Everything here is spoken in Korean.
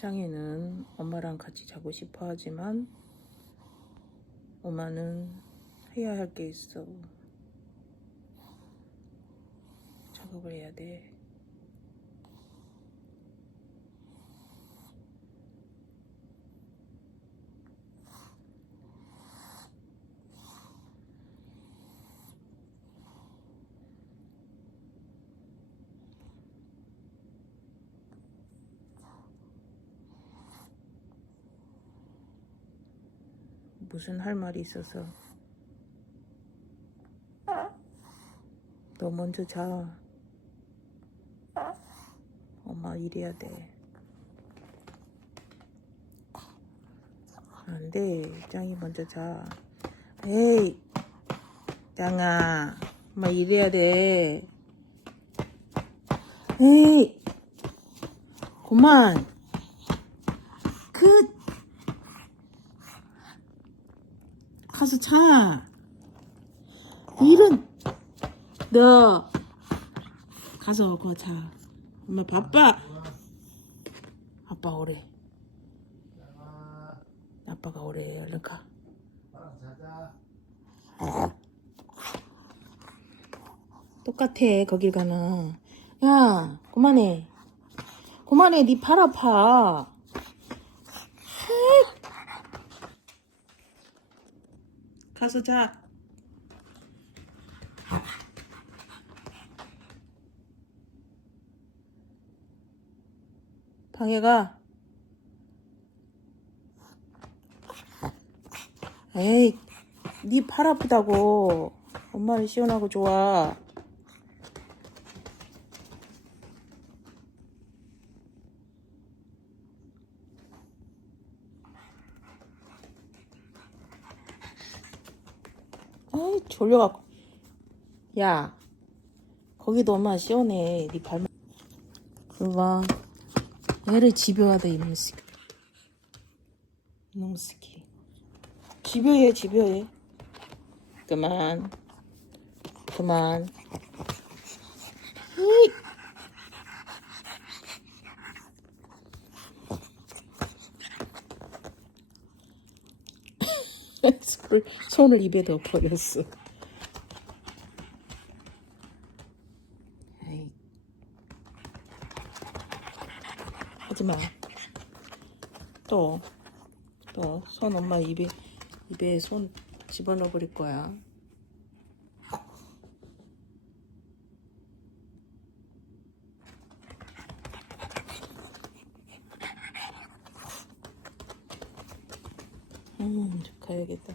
짱이는 엄마랑 같이 자고 싶어 하지만 엄마는 해야 할 게 있어. 작업을 해야 돼. 무슨 할 말이 있어서. 너 먼저 자. 엄마 일해야 돼. 안 돼. 짱이 먼저 자. 에이, 짱아. 엄마 일해야 돼. 에이, 그만. 그, 가서 자. 일은, 너, 가서 거 자. 엄마 바빠. 아빠 오래. 아빠가 오래. 얼른 가. 똑같아 거길 가나. 야 그만해. 그만해 네 팔 아파. 가서 자. 방에 가. 에이, 네 팔 아프다고. 엄마는 시원하고 좋아. 아이, 졸려갖고. 야, 거기도 엄마 시원해. 네 발만. 그거 봐. 애를 집요하다, 이놈 새끼. 이놈 새끼. 집요해, 집요해. 그만. 그만. 으이. 손을, 손을 입에 넣어 버렸어. 에이. 하지 마. 또, 또, 손 엄마 입에, 입에 손 집어넣어 버릴 거야. 음, 가야겠다.